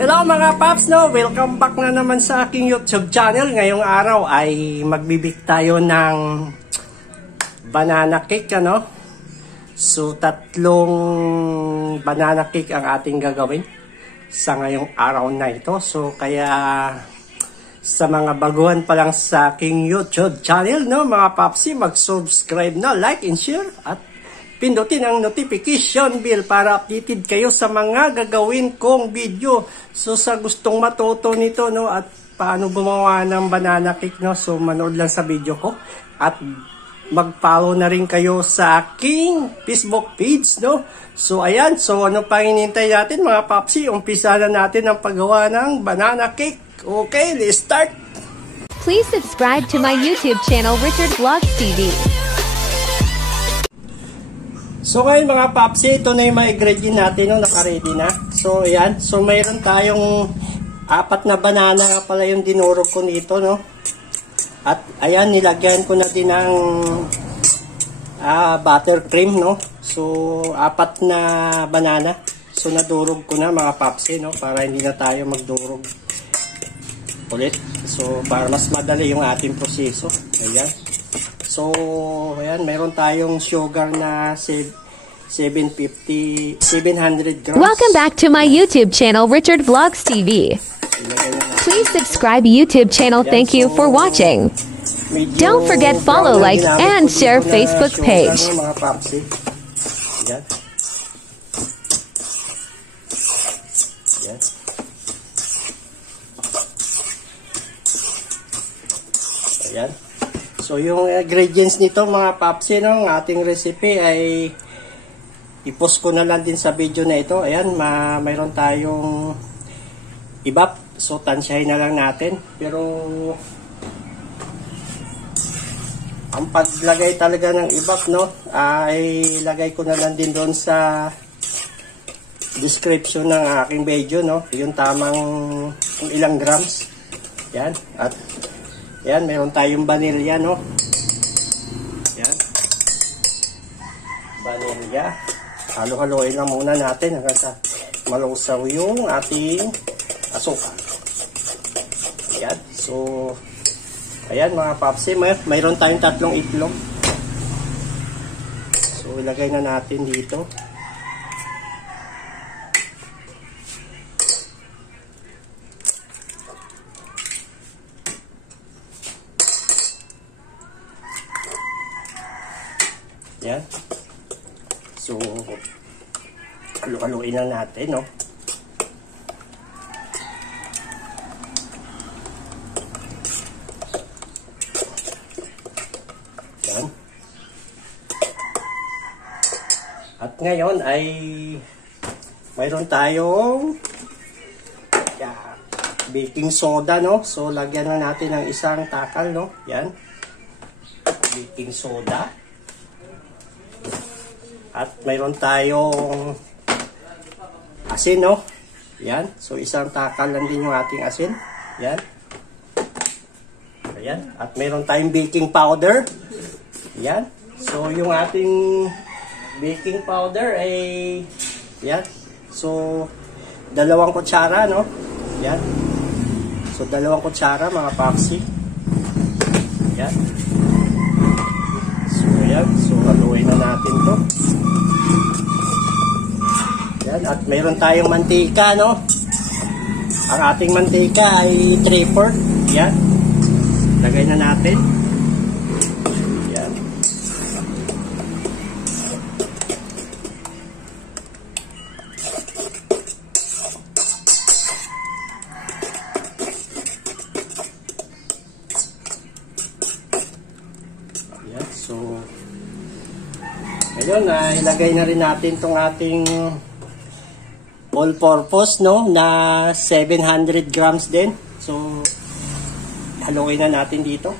Hello mga paps, no? Welcome back na naman sa aking YouTube channel. Ngayong araw ay magbibig tayo ng banana cake, ano? So, 3 banana cake ang ating gagawin sa ngayong araw na ito. So, kaya sa mga baguhan pa lang sa aking YouTube channel, no? Mga papsi, mag-subscribe na, like and share at pindutin ang notification bell para updated kayo sa mga gagawin kong video. So sa gustong matuto nito, no, at paano gumawa ng banana cake, no, so manood lang sa video ko at mag-follow na rin kayo sa aking Facebook page, no. So ayan, so ano pang hinihintay natin mga papsi? Umpisa na natin ang paggawa ng banana cake. Okay, let's start. Please subscribe to my YouTube channel Richard Vlogs TV. So ngayon mga papsi, ito na yung mga ingredient natin, no, naka-ready na. So ayan, so mayroon tayong 4 na banana nga pala yung dinurog ko nito, no. At ayan, nilagyan ko na din ng buttercream, no. So 4 na banana. So nadurog ko na mga papsi, no, para hindi na tayo magdurog ulit. So para mas madali yung ating proseso. Ayan. So, ayan, mayroon tayong sugar na 700 grams. Welcome back to my YouTube channel, Richard Vlogs TV. Please subscribe YouTube channel. Thank you for watching. Don't forget follow, like, and share Facebook page. Mga papsi. Ayan. Ayan. Ayan. So, yung ingredients nito mga papsi, no, ng ating recipe ay i-post ko na lang din sa video na ito. Ayan, mayroon tayong ibap. So, tansyahin na lang natin. Pero, ang paglagay talaga ng ibap, no, ay lagay ko na lang din doon sa description ng aking video, no. Yung tamang kung ilang grams. Ayan, at yan, mayroon tayong vanilla, no? Yan. Vanilla. Halo-haloin lang muna natin hanggang sa malusaw yung ating asukal. Yan. So, ayan mga papsi, mayroon tayong 3 itlog. So, ilagay na natin dito. Yan. So, halo-haloin lang natin, no? Yan. At ngayon ay mayroon tayong baking soda, no? So, lagyan na natin ng isang takal, no? Yan. Baking soda. At mayroon tayong asin, no? Yan. So, isang takal lang din yung ating asin. Yan. Ayan. At mayroon tayong baking powder. Yan. So, yung ating baking powder ay yan. So, 2 kutsara, no? Yan. So, 2 kutsara, mga papsi. Yan. So, yan. So, haluin na natin to. Yan, at mayroon tayong mantika, no? Ang ating mantika ay 3/4. Yan. Lagay na natin. Yan. Yan. So, ngayon, ilagay na rin natin itong ating all-purpose, no, na 700 grams din. So, haluin na natin dito.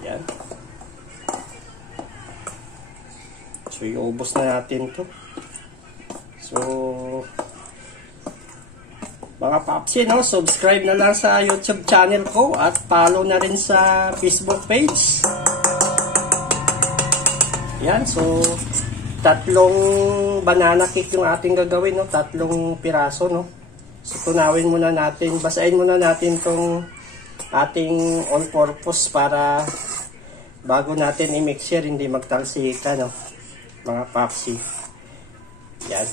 Yan. So, iubos na natin to. So, mga papsi, no, subscribe na lang sa YouTube channel ko at follow na rin sa Facebook page. Yan, so tatlong banana cake yung ating gagawin, no? Tatlong piraso, no? So tunawin muna natin, basahin muna natin tong ating all-purpose para bago natin i-mixer, hindi magtalsika, no? Mga papsi. Yan.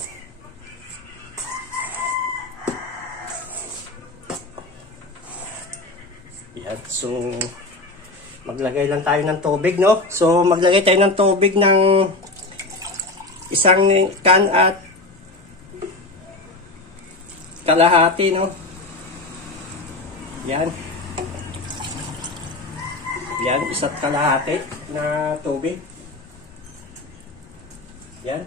Yan, so maglagay lang tayo ng tubig, no? So maglagay tayo ng tubig ng isang can at kalahati, no? Yan. Yan, isa't kalahati na tubig. Yan.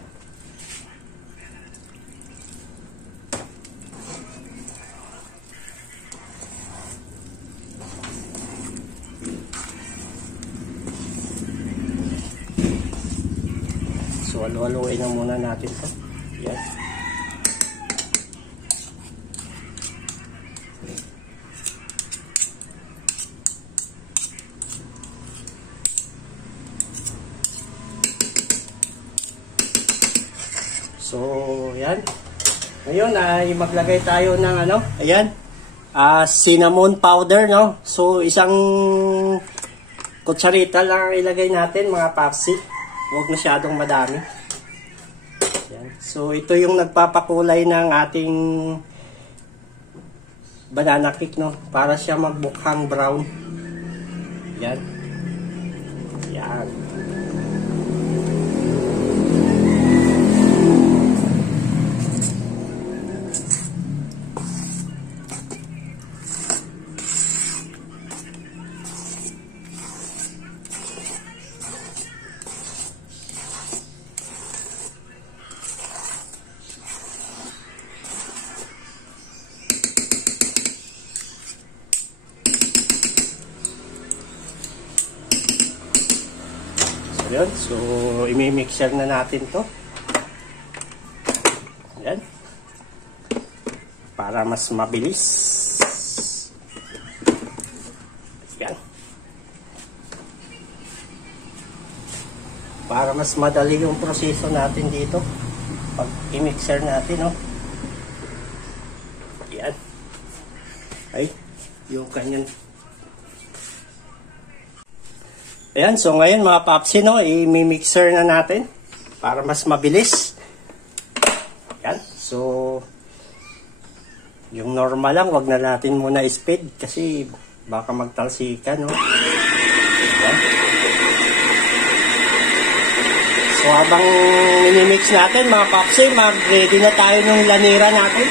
So, halu-haluin na muna natin ito. Yan. So, yan. Ngayon ay maglagay tayo ng ano, ayan, cinnamon powder, no? So, isang kutsarita lang ilagay natin, mga papsi. Huwag masyadong madami. Yan. So, ito yung nagpapakulay ng ating banana cake, no? Para siya magbukhang brown. Yan. Yan. Yun. So, imi-mixer na natin to. Yan. Para mas mabilis. Yan. Para mas madali yung proseso natin dito. Pag i-mixer natin, no? Yan. Ay, yung kanyang. Ayan, so ngayon mga papsi, no, i-mixer na natin para mas mabilis. Ayan, so yung normal lang, wag na natin muna speed kasi baka magtalsikan, no. Ayan. So habang minimix natin mga papsi, mag-ready na tayo ng lanira natin.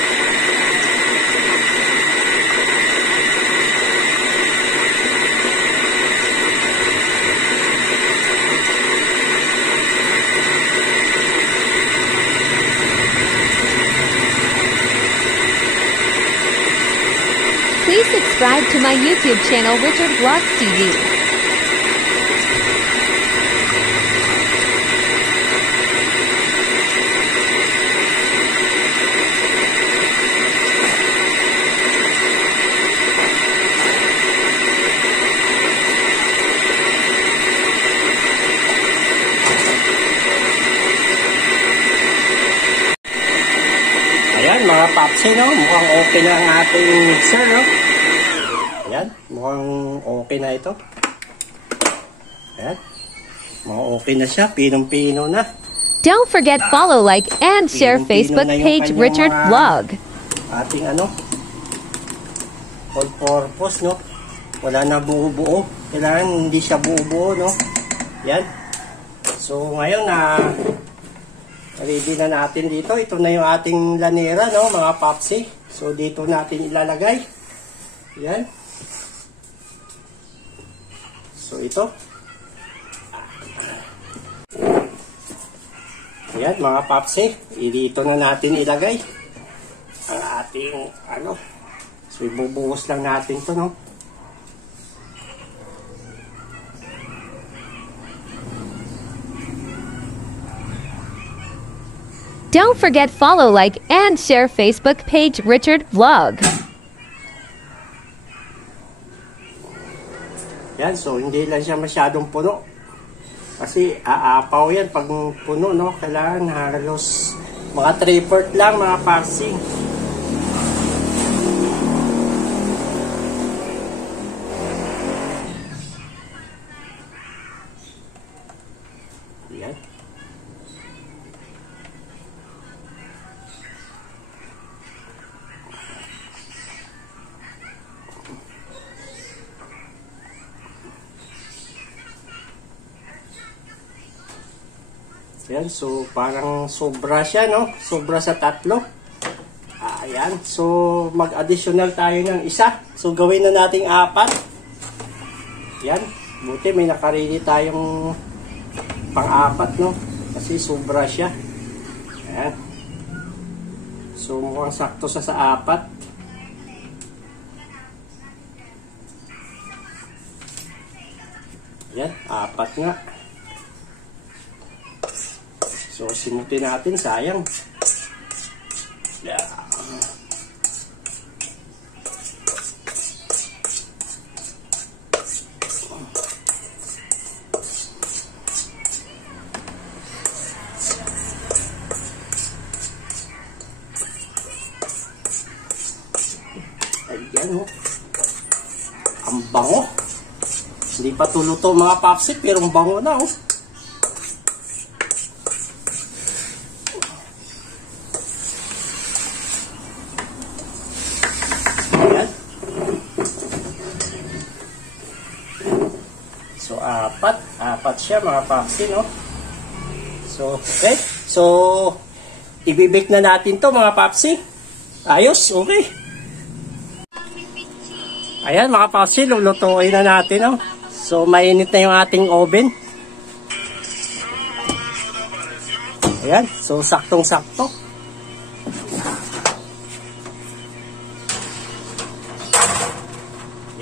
Please subscribe to my YouTube channel, Richard Vlogs TV. Ayan mga papsi, no? Mukhang okay na ang ating mixer, no? Ayan, mukhang okay na ito. Ayan, mukhang okay na siya, pinong-pino na. Don't forget follow, like, and share Facebook page Richard Vlog. Ating ano, all purpose, no? Wala na buo-buo. Kailangan hindi siya buo-buo, no? Yan. So ngayon na ready na natin dito. Ito na yung ating lanera, no, mga papsi. So dito natin ilalagay. Yan. So ito. Yan mga papsi. Dito na natin ilagay ang ating ano. So ibubuhos lang natin to, no. Don't forget follow, like, and share Facebook page Richard Vlog. Yan, so hindi lang siya masyadong puno. Kasi aapaw yan pag puno, no? Kailangan halos mga 3/4 lang, mga Papsi. Yan. Yan, so parang sobra siya, no? Sobra sa 3. Ayan, so mag-additional tayo ng isa. So gawin na nating 4. Yan, buti may nakarili tayong pang-4, no? Kasi sobra siya. Ayan. So mukhang sakto sa 4. Yan, 4 nga. So, simutin natin, sayang. Yeah. Ayan, oh. Ang bango. Hindi pa tuluto mga Papsi, pero ang bango na, oh. So, 4 siya mga Papsi, no? So, okay. So, ibibake na natin to mga Papsi. Ayos, okay. Ayan mga Papsi, lulutuin na natin, no? So, mainit na yung ating oven. Ayan, so saktong-sakto.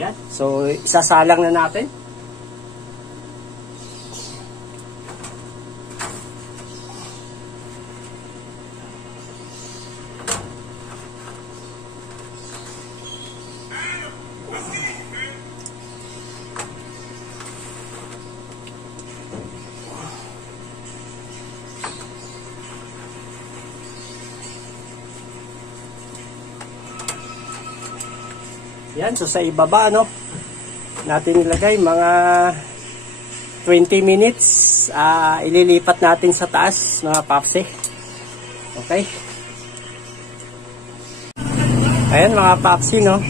Ayan, so isasalang na natin. Yan, so sa ibaba, no, natin ilagay mga 20 minutes, ililipat natin sa taas, mga Papsi. Okay. Ayan mga Papsi, no,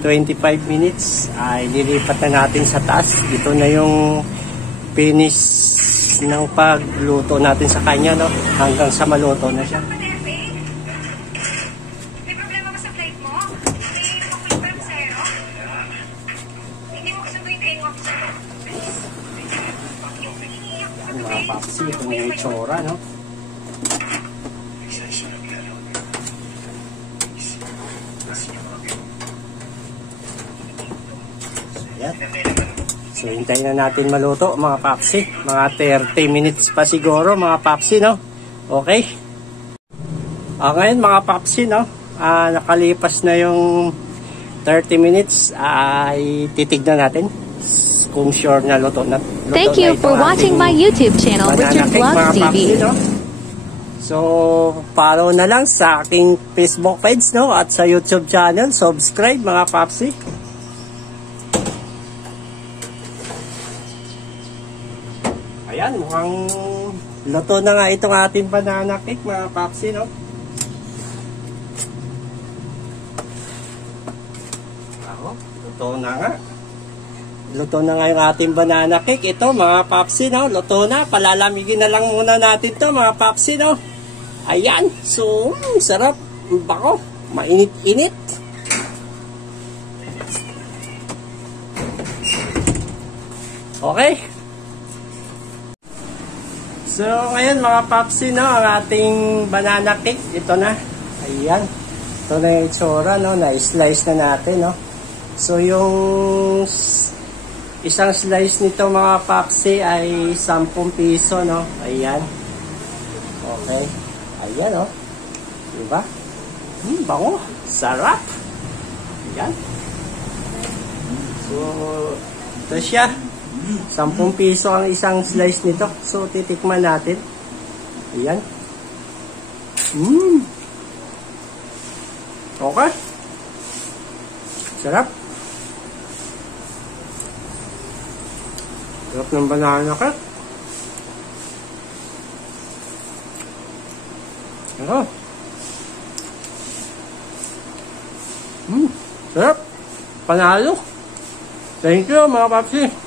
25 minutes, ililipat na natin sa taas. Dito na yung finish ng pagluto natin sa kanya, no, hanggang sa maluto na siya. Mga Papsi, ito na yung itsura, no? Ayan. So, hintayin na natin maluto, mga Papsi. Mga 30 minutes pa siguro, mga Papsi, no? Okay. Ngayon, mga Papsi, no? Nakalipas na yung 30 minutes, titignan natin kung sure na luto na. Thank you for watching my YouTube channel, Richard Vlogs TV. So, follow na lang sa aking Facebook page, no, at sa YouTube channel. Subscribe, mga Papsi. Ayan, mukhang luto na nga itong ating banana cake, mga Papsi, no. Luto na nga. Luto na nga yung ating banana cake. Ito, mga Papsi, no? Luto na. Palalamigin na lang muna natin to, mga Papsi, no? Ayan. So, sarap. Bako. Mainit-init. Okay. So, ngayon, mga Papsi, no? Ang ating banana cake. Ito na. Ayan. Ito na yung itsura, no? Na-slice na natin, no? So, yung isang slice nito, mga Papsi, ay 10 piso, no? Ayan. Okay. Ayan, no? Diba? Bango. Sarap. Ayan. So, ito siya. 10 piso ang isang slice nito. So, titikman natin. Ayan. Okay. Sarap. Sarap ng banana cake. Sarap. Sarap. Panalo. Thank you mga papsi.